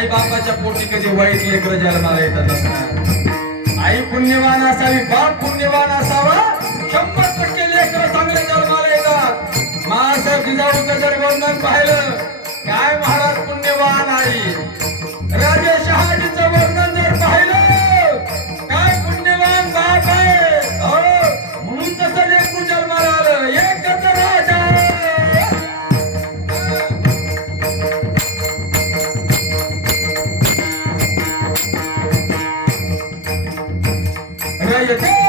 आई बापाच्या पोटी कधी वाईट लेकर जन्माला येतात असणार. आई पुण्यवान असावी, बाप पुण्यवान असावा, 100% लेकर चांगले जन्माला येतात. महासाहेब जिजाऊचं जर वर्णन पाहिलं, काय महाराज पुण्यवान आई. राजे शहाजीचं वर्णन जर पाहिलं, काय पुण्यवान बाप आहे. हो, म्हणून तसं लेकरू जन्माला आलं. एकच राजा रयते